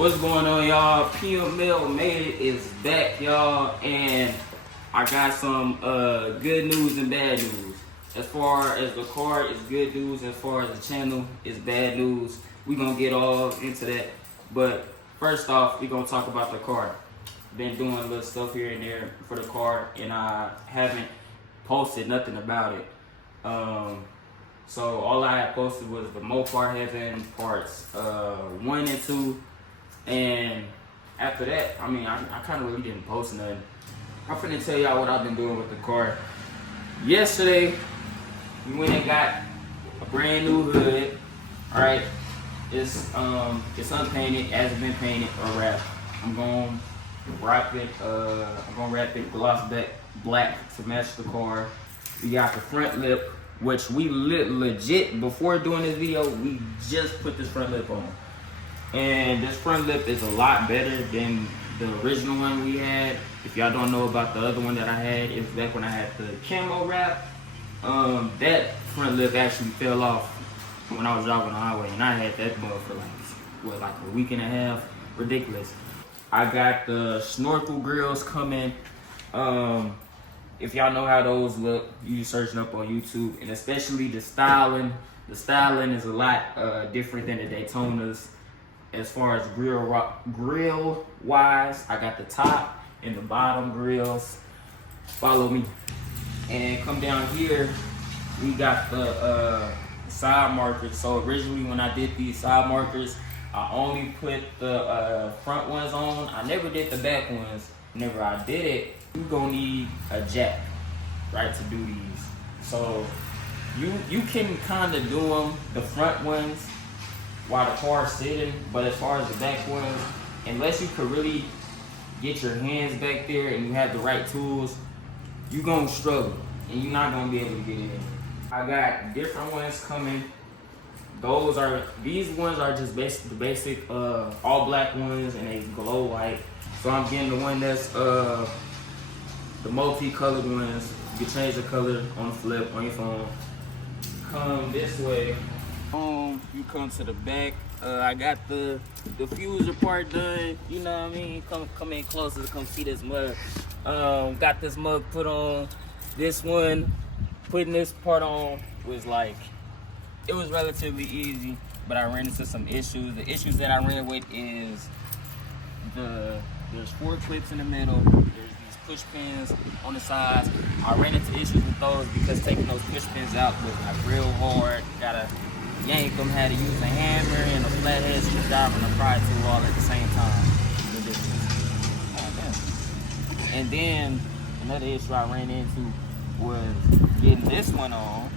What's going on, y'all? Pml made it is back, y'all, and I got some good news and bad news. As far as the car, it's good news. As far as the channel, it's bad news. We're gonna get all into that. But first off, we're gonna talk about the car. Been doing a little stuff here and there for the car, and I haven't posted nothing about it. So all I had posted was the Pml Car Heaven parts 1 and 2. And after that, I mean, I kind of really didn't post nothing. I'm finna tell y'all what I've been doing with the car. Yesterday, we went and got a brand new hood. All right, it's unpainted, hasn't been painted or wrapped. I'm gonna wrap it gloss black to match the car. We got the front lip, which we legit before doing this video, we just put this front lip on. And this front lip is a lot better than the original one we had. If y'all don't know about the other one that I had, it was back when I had the camo wrap. That front lip actually fell off when I was driving on the highway, and I had that mug for like a week and a half. Ridiculous. I got the snorkel grills coming. If y'all know how those look, you searching up on YouTube, and especially the styling. The styling is a lot different than the Daytonas. As far as grill wise, I got the top and the bottom grills. Follow me. And come down here, we got the side markers. So originally when I did these side markers, I only put the front ones on. I never did the back ones. Whenever I did it, you're gonna need a jack, right, to do these. So you can kind of do them, the front ones, while the car's sitting, but as far as the back ones, unless you could really get your hands back there and you have the right tools, you're gonna struggle and you're not gonna be able to get in. I got different ones coming. These ones are just the basic all black ones, and they glow white. So I'm getting the one that's the multicolored ones. You can change the color on the flip on your phone. Come this way. You come to the back. I got the diffuser part done. You know what I mean? Come in closer to come see this mug. Got this mug put on. This one, putting this part on was it was relatively easy, but I ran into some issues. The issues that I ran with is there's 4 clips in the middle. There's these push pins on the sides. I ran into issues with those because taking those push pins out was real hard. Gotta yank them, had to use a hammer and a flathead screwdriver and a pry tool all at the same time. And then another issue I ran into was getting this one on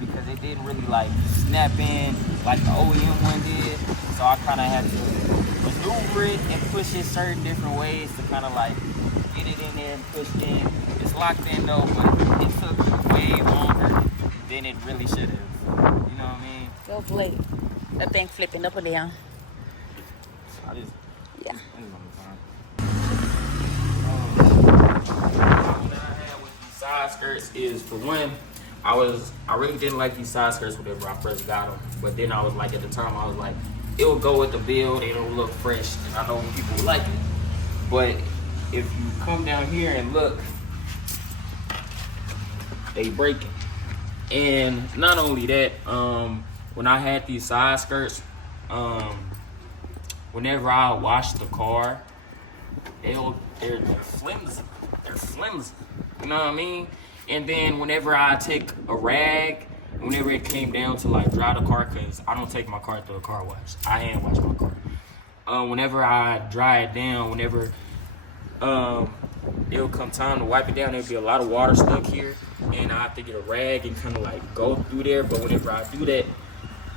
because it didn't really snap in like the OEM one did. So I kind of had to maneuver it and push it certain different ways to kind of get it in there and push in. It's locked in though, but it took way longer than it really should have. You know what I mean? Go flip. That thing flipping up and down. Yeah. What I had with these side skirts is, for one, I really didn't like these side skirts whenever I first got them. But then I was at the time, I was like, it will go with the build. They don't look fresh. And I know people would like it. But if you come down here and look, they breaking. And not only that, when I had these side skirts, whenever I wash the car, they're flimsy. They're flimsy. You know what I mean? And then whenever I take a rag, whenever it came down to dry the car, because I don't take my car through a car wash. I hand wash my car. Whenever I dry it down, it'll come time to wipe it down, there'll be a lot of water stuck here, and I have to get a rag and kind of go through there. But whenever I do that,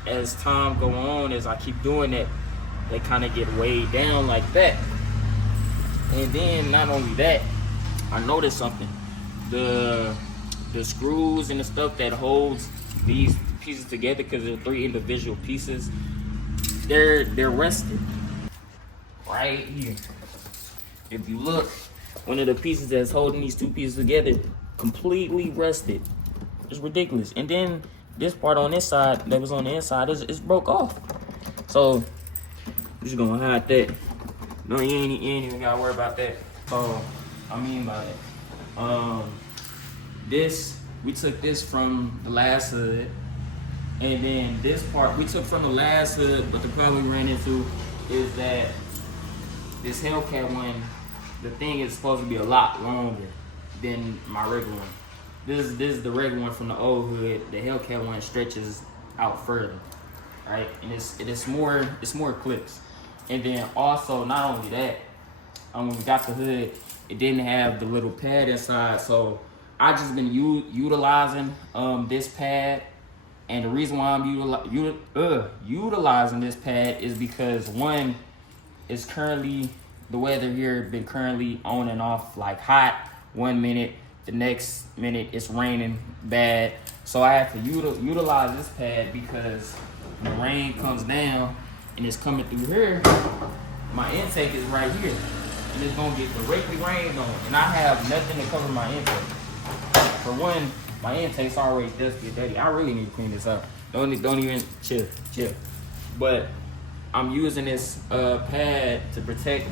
as time go on, as I keep doing that, they kind of get weighed down like that. And then not only that, I noticed something. The screws and the stuff that holds these pieces together, because they're 3 individual pieces, they're rusted right here. If you look, one of the pieces that's holding these 2 pieces together completely rusted. It's ridiculous. And then this part on this side that was on the inside is broke off. So I'm just gonna hide that. No, you ain't even gotta worry about that. So, I mean by that. This, we took this from the last hood. And then this part, we took from the last hood, but the problem we ran into is that this Hellcat one, the thing is supposed to be a lot longer than my regular one. This is the regular one from the old hood. The Hellcat one stretches out further, right? And it's more clips. And then also, not only that, when we got the hood, it didn't have the little pad inside. So I just been utilizing this pad. And the reason why I'm utilizing this pad is because one, it's currently, the weather here been currently on and off, like hot 1 minute, the next minute it's raining bad. So I have to utilize this pad because when the rain comes down and it's coming through here, my intake is right here. And it's gonna get directly rained on. And I have nothing to cover my intake. For one, my intake's already dusty and dirty. I really need to clean this up. Don't even chill. But I'm using this pad to protect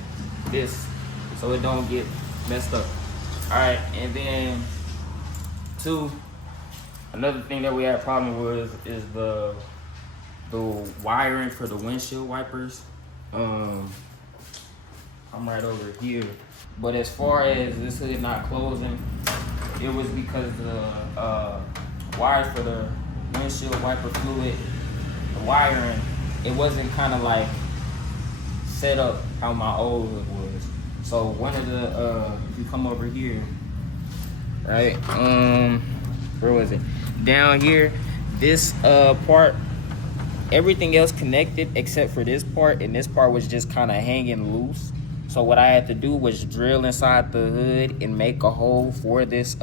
this so it don't get messed up. All right, and then two, another thing that we had a problem with is the wiring for the windshield wipers. I'm right over here. But as far as this hood not closing, it was because the wires for the windshield wiper fluid, the wiring, it wasn't kind of like set up how my old hood was. So one of the, if you come over here, right, where was it? Down here, this part, everything else connected except for this part, and this part was just kind of hanging loose. So what I had to do was drill inside the hood and make a hole for this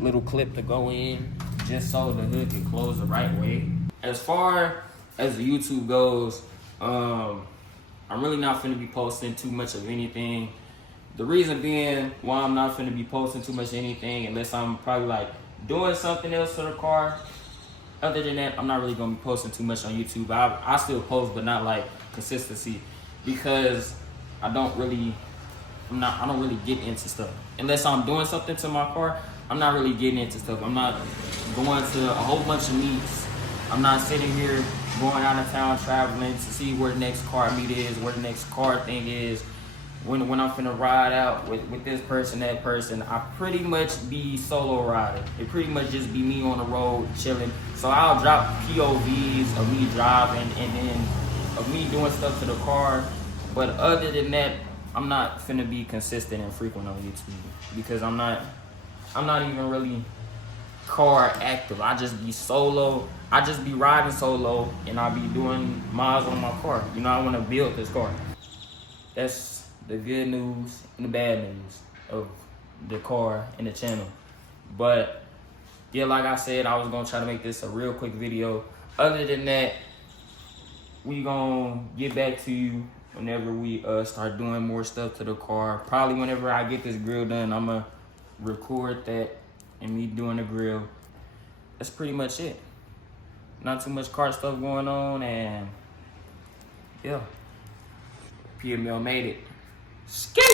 little clip to go in, just so the hood can close the right way. As far as the YouTube goes, I'm really not finna be posting too much of anything. The reason being why I'm not finna be posting too much of anything, unless I'm probably like doing something else to the car. Other than that, I'm not really gonna be posting too much on YouTube. I still post, but not like consistency, because I don't really get into stuff. Unless I'm doing something to my car, I'm not really getting into stuff. I'm not going to a whole bunch of meets. I'm not sitting here going out of town traveling to see where the next car meet is, where the next car thing is. When I'm finna ride out with this person, that person, I pretty much be solo riding. It pretty much just be me on the road chilling. So I'll drop POVs of me driving and then of me doing stuff to the car. But other than that, I'm not finna be consistent and frequent on YouTube because I'm not even really car active. I just be solo. I just be riding solo and I be doing miles on my car. You know, I wanna build this car. That's the good news and the bad news of the car and the channel. But yeah, like I said, I was gonna try to make this a real quick video. Other than that, we gonna get back to you whenever we start doing more stuff to the car. Probably whenever I get this grill done, I'm gonna record that and me doing the grill. That's pretty much it. Not too much car stuff going on, and yeah, PML made it. Skip!